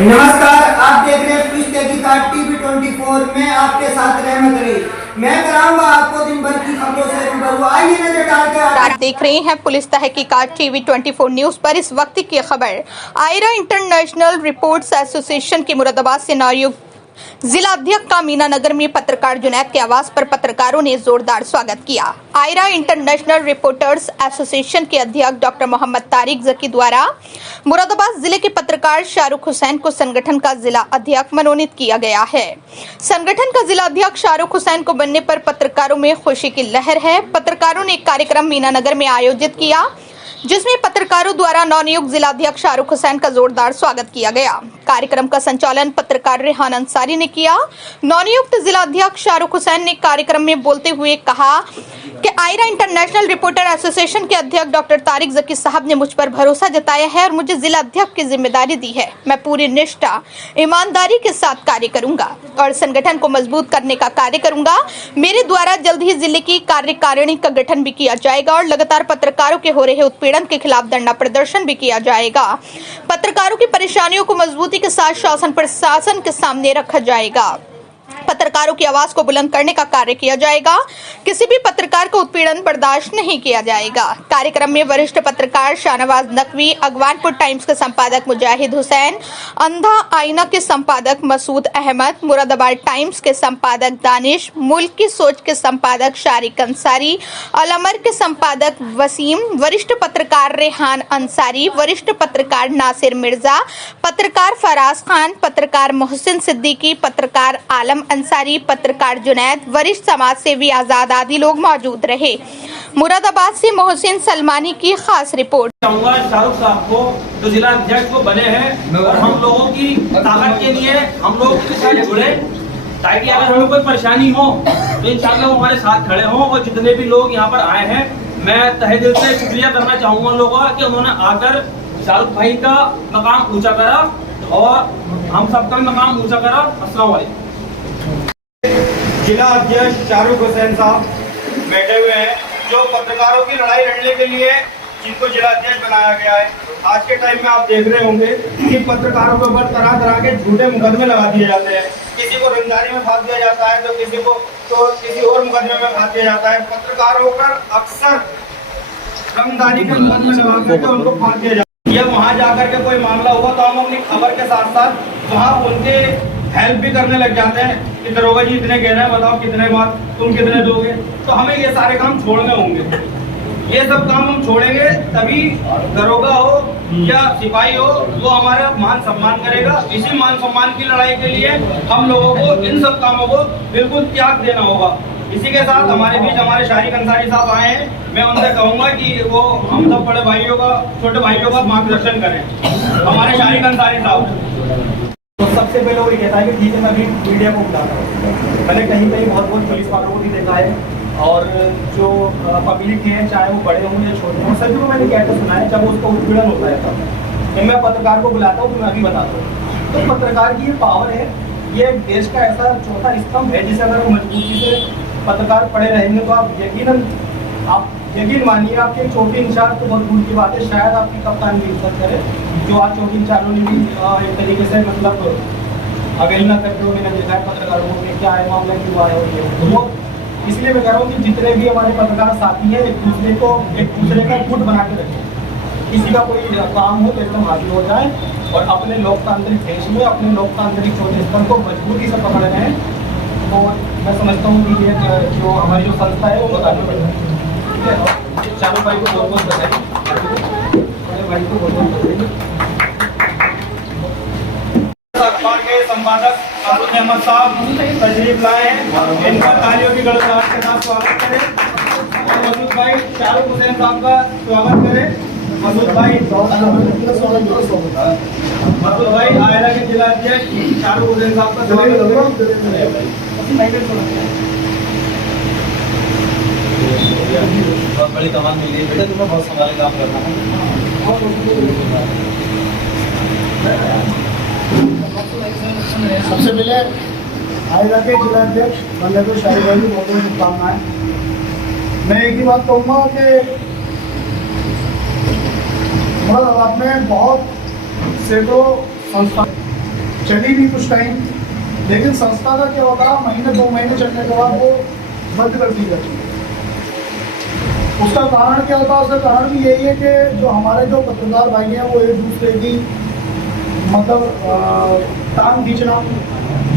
नमस्कार, आप देख रहे हैं पुलिस तहकीकात टीवी 24 में आपके साथ रहमत अली। मैं कराऊंगा आपको दिन भर की खबरों से रूबरू। आइए नजर डालकर आप देख रहे हैं पुलिस तहकीकात टीवी 24 न्यूज पर। इस वक्त की खबर, आयरा इंटरनेशनल रिपोर्ट्स एसोसिएशन की मुरादाबाद से नवनियुक्त जिला अध्यक्ष का मीनानगर में पत्रकार जुनैद के आवास पर पत्रकारों ने जोरदार स्वागत किया। आयरा इंटरनेशनल रिपोर्टर्स एसोसिएशन के अध्यक्ष डॉक्टर मोहम्मद तारिक जकी द्वारा मुरादाबाद जिले के पत्रकार शाहरुख हुसैन को संगठन का जिला अध्यक्ष मनोनीत किया गया है। संगठन का जिला अध्यक्ष शाहरुख हुसैन को बनने पर पत्रकारों में खुशी की लहर है। पत्रकारों ने एक कार्यक्रम मीनानगर में आयोजित किया, जिसमें पत्रकारों द्वारा नवनियुक्त जिला अध्यक्ष शाहरुख हुसैन का जोरदार स्वागत किया गया। कार्यक्रम का संचालन पत्रकार रेहान अंसारी ने किया। नवनियुक्त जिला अध्यक्ष शाहरुख हुसैन ने कार्यक्रम में बोलते हुए कहा कि आयरा इंटरनेशनल रिपोर्टर एसोसिएशन के अध्यक्ष डॉक्टर तारिक जकी साहब ने मुझ पर भरोसा जताया है और मुझे जिला अध्यक्ष की जिम्मेदारी दी है। मैं पूरी निष्ठा, ईमानदारी के साथ कार्य करूंगा और संगठन को मजबूत करने का कार्य करूंगा। मेरे द्वारा जल्द ही जिले की कार्यकारिणी का गठन भी किया जाएगा और लगातार पत्रकारों के हो रहे उत्पीड़न के खिलाफ धरना प्रदर्शन भी किया जाएगा। पत्रकारों की परेशानियों को मजबूती के साथ शासन प्रशासन के सामने रखा जाएगा। पत्रकारों की आवाज को बुलंद करने का कार्य किया जाएगा। किसी भी पत्रकार को उत्पीड़न बर्दाश्त नहीं किया जाएगा। कार्यक्रम में वरिष्ठ पत्रकार शाहनवाज नकवी, अगवानपुर टाइम्स के संपादक मुजाहिद हुसैन, अंधा आईना के संपादक मसूद अहमद, मुरादाबाद टाइम्स के संपादक दानिश, मुल्क की सोच के संपादक शारिक अंसारी, अलअमर के संपादक वसीम, वरिष्ठ पत्रकार रेहान अंसारी, वरिष्ठ पत्रकार नासिर मिर्जा, पत्रकार फराज खान, पत्रकार मोहसिन सिद्दीकी, पत्रकार आलम अंसारी, पत्रकार जुनैद, वरिष्ठ समाज सेवी आजाद आदि लोग मौजूद रहे। मुरादाबाद से मोहसिन सलमानी की खास रिपोर्ट। चाहूंगा शाहरुख साहब को जो जिला अध्यक्ष को बने हैं और हम लोगों की ताकत के लिए हम लोग उनके साथ जुड़े, ताकि अगर हमें कोई परेशानी हो तो इंशाअल्लाह वो हमारे साथ खड़े हों। और जितने भी लोग यहाँ पर आए हैं, मैं तहे दिल से शुक्रिया करना चाहूंगा उन लोगों का कि उन्होंने आकर शाहरुख भाई का मकाम ऊंचा करा और हम सबका मकाम ऊंचा करा। अस्सलाम वालेकुम। जिला अध्यक्ष शाहरुख हुसैन साहब बैठे हुए हैं, जो पत्रकारों की लड़ाई लड़ने के लिए जिनको जिला अध्यक्ष बनाया गया है। आज के टाइम में आप देख रहे होंगे कि पत्रकारों के ऊपर तरह तरह के झूठे मुकदमे लगा दिए जाते हैं। किसी को रंगदारी में फांस दिया जाता है तो किसी को किसी और मुकदमे में फांस दिया जाता है। पत्रकारों पर अक्सर रंगदारी के मुकदमे लगा करके उनको फांस दिया जाता है। जब वहाँ जाकर के कोई मामला हुआ तो हम अपनी खबर के साथ साथ वहाँ उनके हेल्प भी करने लग जाते हैं कि दरोगा जी इतने कह रहे हैं, बताओ कितने बात तुम कितने दोगे। तो हमें ये सारे काम छोड़ने होंगे। ये सब काम हम छोड़ेंगे तभी दरोगा हो या सिपाही हो वो हमारा मान सम्मान करेगा। इसी मान सम्मान की लड़ाई के लिए हम लोगों को इन सब कामों को बिल्कुल त्याग देना होगा। इसी के साथ हमारे बीच हमारे शारिक अंसारी साहब आए हैं। मैं उनसे कहूँगा कि वो हम सब बड़े भाइयों का, छोटे भाइयों का मार्गदर्शन करें। हमारे शारिक अंसारी साहब तो सबसे पहले वो ये कहता है कि ठीक है, मैं अभी मीडिया को बुलाता हूँ। मैंने कहीं बहुत पुलिस वालों को भी देखा है और जो पब्लिक है, चाहे वो बड़े हों या छोटे हों, सभी को मैंने कहकर सुना है जब उसका उत्पीड़न होता है तब मैं पत्रकार को बुलाता हूँ तो मैं अभी बताता हूँ। तो पत्रकार की ये पावर है, ये देश का ऐसा चौथा स्तंभ है जिसे अगर मजबूती से पत्रकार पड़े रहेंगे तो आप यकीन मानिए आपके छोटे इंचार्ज तो बहुत दूर की बात है, शायद आपकी कप्तान भी इज्जत करे। जो आज छोटे इंचार्जों ने भी एक तरीके से मतलब अवहेलना करते हुए मैंने देखा है पत्रकारों को क्या है मामला क्यों आया हो। तो इसलिए मैं कह रहा हूँ कि जितने भी हमारे पत्रकार साथी हैं एक दूसरे का गुट बना के रखें। किसी का कोई काम हो तो एकदम हाजिर हो जाए और अपने लोकतांत्रिक देश में अपने लोकतांत्रिक छोटे स्तर को मजबूती से पकड़ रहे हैं। और मैं समझता हूँ कि ये जो हमारी जो संस्था है वो बताने पड़ेगा। शाहरुख भाई को बहुत बहुत बधाई, बड़े भाई को बहुत बहुत बधाई। अखबार के संपादक मसूद अहमद साहब तशरीफ लाए हैं, इनका तालियों की गड़गड़ाहट के साथ स्वागत करें। और मसूद भाई शाहरुख हुसैन साहब का स्वागत करें। मसूद भाई आयरा के जिला अध्यक्ष शाहरुख हुसैन साहब का स्वागत करें। बहुत बड़ी कमान मिल रही है बेटा, तुम्हें बहुत संभाल काम करना है। सबसे पहले आयरा के जिला अध्यक्ष बनने को शाहिद भाई की बहुत बहुत शुभकामनाएं। मैं एक ही बात कहूँगा कि मुरादाबाद में बहुत सैकड़ों संस्था चली भी कुछ टाइम, लेकिन संस्था का क्या होता है, महीने 2 महीने चलने के बाद वो बंद कर दी जाती है। उसका कारण क्या होता है? उसका कारण भी यही है कि जो हमारे जो पत्रकार भाई हैं वो एक दूसरे की मतलब टांग खींचना,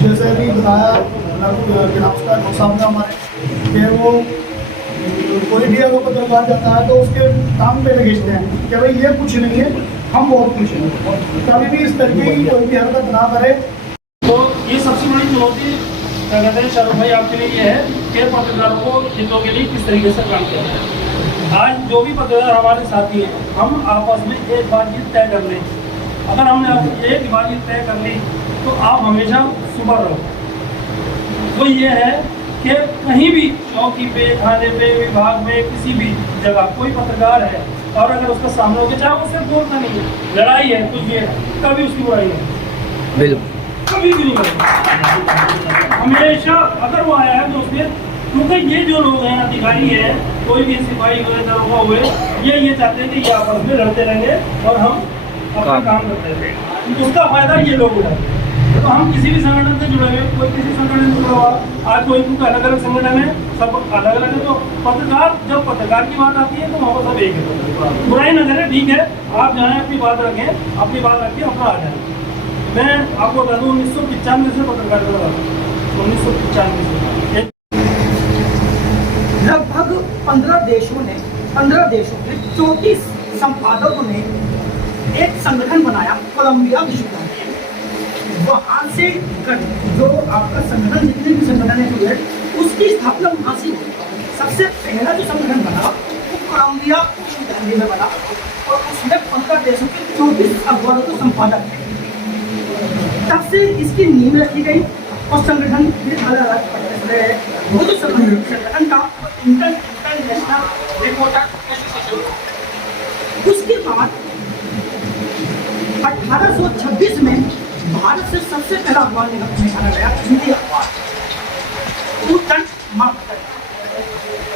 जैसे अभी बताया साहब ने हमारे कि वो कोई भी अगर पत्रकार जाता है तो उसके टांग पे खींचते हैं कि भाई ये कुछ नहीं है, हम बहुत कुछ हैं। कभी भी इस तरीके की कोई भी हरकत ना करे। तो ये सबसे बड़ी चुनौती क्या कहते हैं शाहरुख भाई आपके लिए ये है कि पत्रकारों को हितों के लिए किस तरीके से काम किया जाए। आज जो भी पत्रकार हमारे साथी हैं, हम आपस में एक बात ये तय कर लें। अगर हमने एक बात ये तय कर ली तो आप हमेशा सुबह रहो। वो ये है कि कहीं भी चौकी पे, थाने पे, विभाग में, किसी भी जगह कोई पत्रकार है और अगर उसका सामने हो गया, चाहे वो सिर्फ बोलता नहीं है, लड़ाई है, कुछ भी है, कभी उसकी बुराई नहीं, बिल्कुल कभी भी नहीं करेगा। हमेशा अगर वो आया है तो उसने, क्योंकि ये जो लोग हैं, अधिकारी हैं, कोई भी सिपाही हुए, दरोगा हुए, ये चाहते हैं कि ये आपस में लड़ते रहेंगे और हम अपना काम करते रहेंगे। उसका फायदा ये लोग उठाते हैं। तो हम किसी भी संगठन से जुड़े हुए, कोई किसी संगठन से जुड़ा हुआ, आज कोई क्योंकि अलग अलग संगठन है, सब अलग अलग है, तो पत्रकार, जब पत्रकार की बात आती है तो वहाँ सब एक है। बुराई न करें, ठीक है, आप जाएँ अपनी बात रखें, अपनी बात रखें, अपना आ जाए। मैं आपको बता दूँ 1995 से पत्रकार कर रहा हूँ, 1995 से। लगभग 15 देशों में 34 संपादकों ने एक संगठन बनाया, कोलंबिया विश्वविद्यालय। वहाँ से जो आपका संगठन, जितने भी संगठन है उसकी स्थापना वहाँ से हुई। सबसे पहला जो संगठन बना वो कोलंबिया विश्वविद्यालय में बना और उसमें 15 देशों के 24 अखबारों को संपादक थे। तब से इसकी नींव रखी गई और संगठन फिर अलग अलग रहे। वो जो संगठन का इंटरनेशनल रिपोर्टर एसोसिएशन। उसके बाद 1826 में भारत से सबसे पहला अखबार निकाला गया, हिंदी अखबार,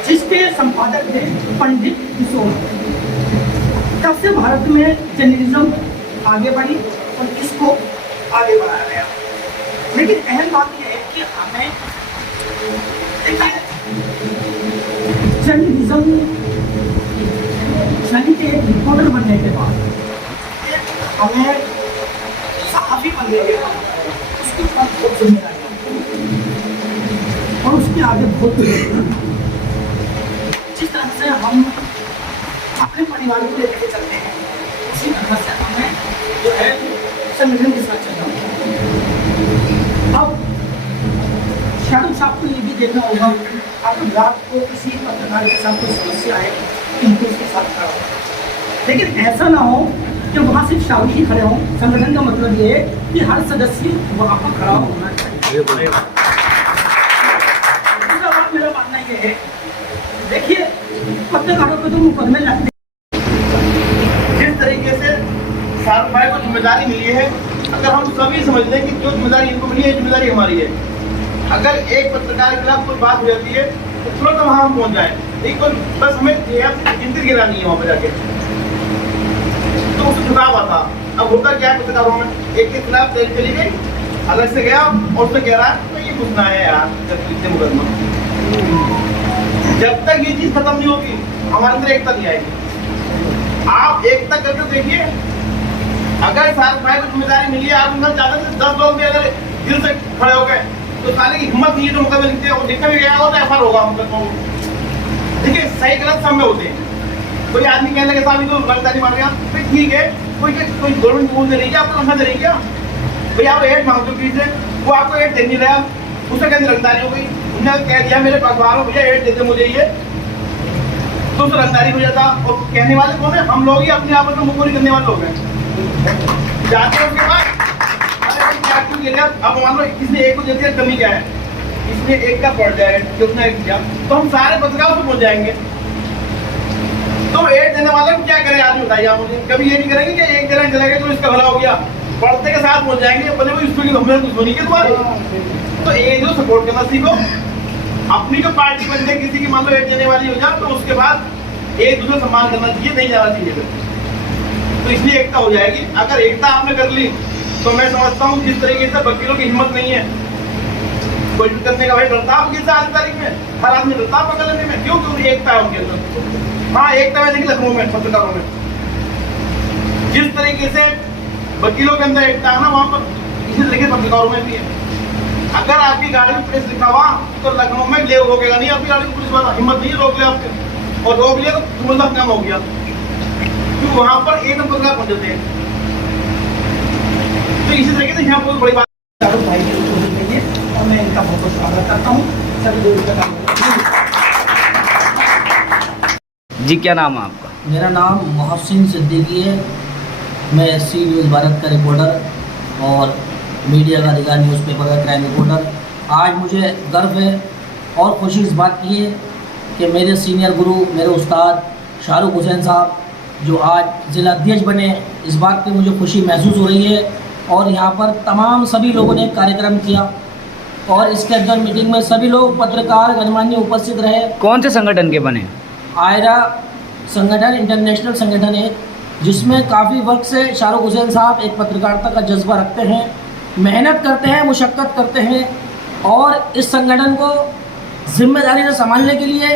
जिसके संपादक थे पंडित किशोर। तब से भारत में जर्नलिज्म आगे बढ़ी और इसको आगे बढ़ाया गया। लेकिन अहम बात यह है कि हमें देखिए, जर्नलिज्म यानी कि एक रिपोर्टर बनने के बाद हमें सहाफ़ी बनने के बाद उसके ऊपर बहुत जिम्मेदारी और उसके आगे बहुत जिस तरह से हम अपने परिवार को लेकर के चलते हैं, उसी तरह से हमें जो है संगठन के साथ चलना होगा। अब शाहरुख साहब को ये भी देखना होगा, अगर रात को किसी पत्रकार के साथ कोई समस्या है इनको उसके साथ खड़ा हो, लेकिन ऐसा ना हो कि वहाँ सिर्फ शाहरुख ही खड़े हों। संगठन का मतलब ये है कि हर सदस्य वहाँ पर खड़ा होना चाहिए। दूसरा बात मेरा मानना ये है, देखिए पत्रकारों को तो मुकदमे लगते हैं। जिस तरीके से शाहरुख भाई को जिम्मेदारी मिली है, अगर हम सभी समझ लें कि जो जिम्मेदारी इनको मिली है, जिम्मेदारी हमारी है। अगर एक पत्रकार के खिलाफ कोई बात हो जाती है तो तुरंत वहाँ हम पहुँच जाए, एक बस हमें गिनती गिरानी है वहाँ पर जाके, तो उससे झुकाव आता। अब होता क्या है पत्रकारों में, एक के खिलाफ जेल चली गई, अलग से गया और उससे कह रहा है तो ये कुछ ना है यार, मुकदमा। जब तक ये चीज खत्म नहीं होगी हमारे अंदर एकता नहीं आएगी। आप एकता करके देखिए, अगर शाहरुख भाई को जिम्मेदारी मिली है, आप उनका ज्यादा से 10 लोग भी अगर दिल से खड़े हो गए तो साले की हिम्मत नहीं है जो मुकदमे लिखते हैं, और लिखा भी गया हो तो एफआईआर होगा मुकदमा। देखिए सही गलत सब में होते हैं। कोई आदमी कहने लगे साहब तो गलती मार गया, फिर ठीक है, कोई गवर्नमेंट रूल दे रही है, आपको लंबा दे रही क्या भैया? आप एड मांगते हो किसी से, वो आपको एड दे नहीं रहा, उससे कहने रंगदारी हो गई। उन्होंने कह दिया मेरे अखबार भैया एड देते मुझे ये, तो उससे रंगदारी हो जाता। और कहने वाले कौन है? हम लोग ही अपने आप में मुखोरी करने वाले लोग हैं। जाते हैं उसके बाद अब मान लो इसने एक को दे दिया, कमी क्या है, इसने एक का पड़ जाएगा कि उसने एक दिया, तो हम सारे पत्रकार को पहुंच जाएंगे। तो एड देने वाला क्या करे आदमी, बताइए आप मुझे। कभी ये नहीं करेंगे कि एक जगह चला गया तो इसका भला हो गया, पढ़ते के साथ पहुंच जाएंगे, बोले वो इसको हमें दुश्मनी के तुम्हारी। तो एक जो सपोर्ट करना सीखो, अपनी जो पार्टी बन जाए, किसी की मान लो एड देने वाली हो जाए तो उसके बाद एक दूसरे सम्मान करना चाहिए, नहीं जाना चाहिए। तो इसलिए एकता हो जाएगी। अगर एकता आपने कर ली तो मैं समझता हूँ जिस तरीके से वकीलों की हिम्मत नहीं है कोई भी करने का, भाई डरता है वकील से आज तारीख में, हर आदमी डरता है पकड़ लेने में, क्यों? क्योंकि एकता है उनके अंदर। हाँ, एकता है लेकिन लखनऊ में पत्रकारों में जिस तरीके से वकीलों के अंदर एकता है ना, वहाँ पर इसी तरीके से पत्रकारों में भी है। अगर आपकी गाड़ी में पुलिस लिखा हुआ तो लखनऊ में ले रोकेगा नहीं आपकी गाड़ी, पुलिस वाला हिम्मत नहीं रोक ले आपके, और रोक लिया तो तुम्हारा काम हो गया, क्योंकि वहाँ पर एक नंबर का पहुंच जाते हैं। तो इसी तरीके से यहाँ बहुत बड़ी बात शाहरुख भाई की उपस्थिति के लिए, और मैं इनका बहुत बहुत स्वागत करता हूँ। सभी लोगों का जी, क्या नाम है आपका? मेरा नाम मोहसिन सिद्दीकी है। मैं सी न्यूज़ भारत का रिपोर्टर और मीडिया का अधिकार न्यूज़पेपर का क्राइम रिपोर्टर। आज मुझे गर्व है और खुशी इस बात की है कि मेरे सीनियर गुरु, मेरे उस्ताद शाहरुख हुसैन साहब जो आज ज़िला अध्यक्ष बने, इस बात की मुझे खुशी महसूस हो रही है। और यहाँ पर तमाम सभी लोगों ने कार्यक्रम किया और इसके अंदर मीटिंग में सभी लोग पत्रकार गणमान्य उपस्थित रहे। कौन से संगठन के बने? आयरा संगठन इंटरनेशनल संगठन है, जिसमें काफ़ी वक्त से शाहरुख हुसैन साहब एक पत्रकारिता का जज्बा रखते हैं, मेहनत करते हैं, मुशक्क़त करते हैं, और इस संगठन को जिम्मेदारी से संभालने के लिए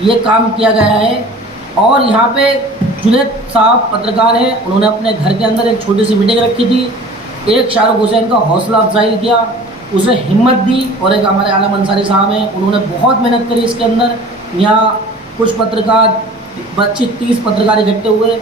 ये काम किया गया है। और यहाँ पे जुनैद साहब पत्रकार हैं, उन्होंने अपने घर के अंदर एक छोटी सी मीटिंग रखी थी, एक शाहरुख हुसैन का हौसला अफजाई किया, उसे हिम्मत दी, और एक हमारे आलम अंसारी साहब हैं, उन्होंने बहुत मेहनत करी इसके अंदर। यहाँ कुछ पत्रकार 25-30 पत्रकार इकट्ठे हुए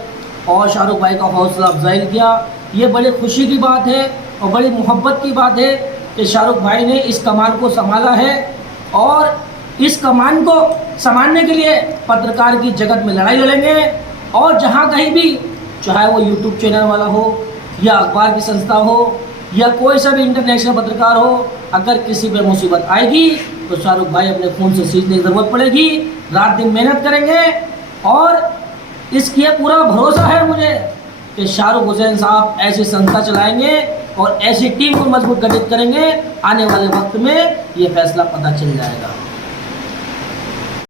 और शाहरुख भाई का हौसला अफजाई किया। ये बड़ी खुशी की बात है और बड़ी मोहब्बत की बात है कि शाहरुख भाई ने इस कमान को संभाला है, और इस कमान को संभालने के लिए पत्रकार की जगत में लड़ाई लड़ेंगे। और जहाँ कहीं भी, चाहे वो यूट्यूब चैनल वाला हो या अखबार की संस्था हो या कोई सा भी इंटरनेशनल पत्रकार हो, अगर किसी पे मुसीबत आएगी तो शाहरुख भाई अपने खून से सींचने की ज़रूरत पड़ेगी, रात दिन मेहनत करेंगे। और इसकी पूरा भरोसा है मुझे कि शाहरुख हुसैन साहब ऐसी संस्था चलाएंगे और ऐसी टीम को मजबूत गठित करेंगे, आने वाले वक्त में ये फैसला पता चल जाएगा।